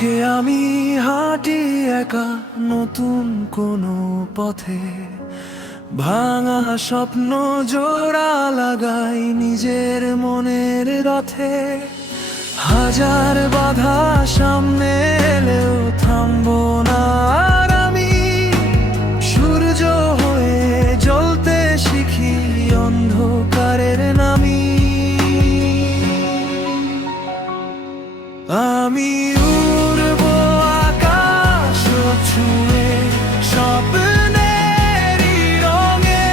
আজকে আমি হাঁটি একা নতুন কোনো পথে, ভাঙা স্বপ্ন জোড়া লাগাই নিজের মনের রথে। হাজার বাধা সামনে এলেও থামবো না আর আমি, সূর্য হয়ে জ্বলতে শিখি অন্ধকারের নামি। আমি উড়বো আকাশ ছুঁয়ে স্বপ্নেরই রঙে,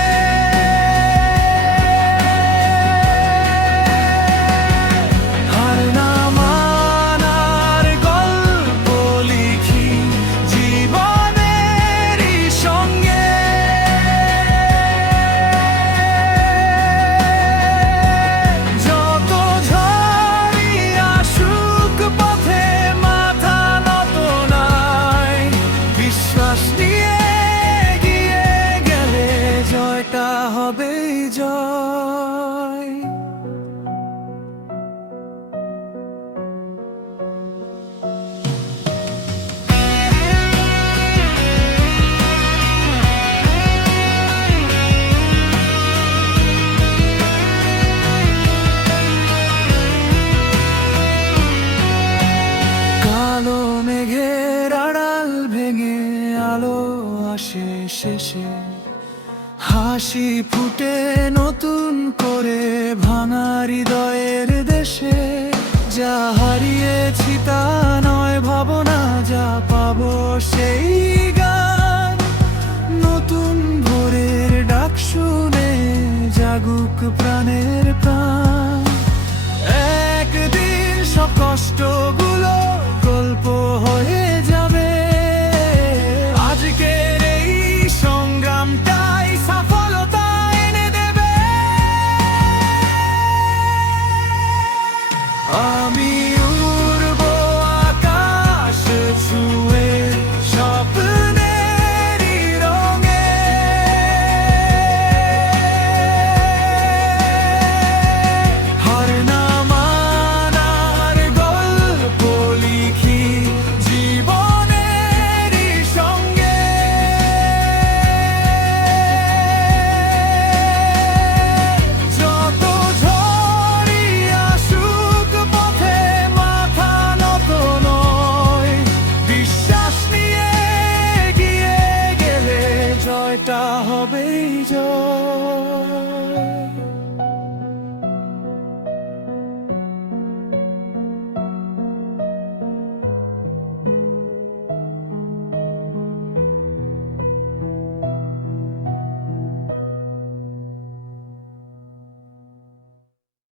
হার না মানার গল্প লিখি জীবনেরই সঙ্গে। যত ঝড়ই আসুক পথে মাথা নত নাই, বিশ্বাস নিয়ে এগিয়ে গেলে জয়টা হবেই জয়। কালো মেঘের আড়াল ভেঙে আলো আসে শেষে, হাসি ফুটে নতুন করে ভাঙা হৃদয়ের দেশে। যা হারিয়েছি তা নয় ভাবনা, যা পাবো সেই গান। নতুন ভোরের ডাক শুনে জাগুক প্রাণের প্রাণ। একদিন সব কষ্টগুলো গল্প হয়ে যাবে, আজকের এই সংগ্রামটাই সফলতা এনে দেবে। আমি উড়বো আকাশ ছুঁয়ে স্বপ্নেরই রঙে, হার না মানার গল্প লিখি জীবনেরই সঙ্গে। যত ঝড়ই আসুক পথে মাথা নত নয়, বিশ্বাস নিয়ে এগিয়ে গেলে জয়টা হবেই জয়।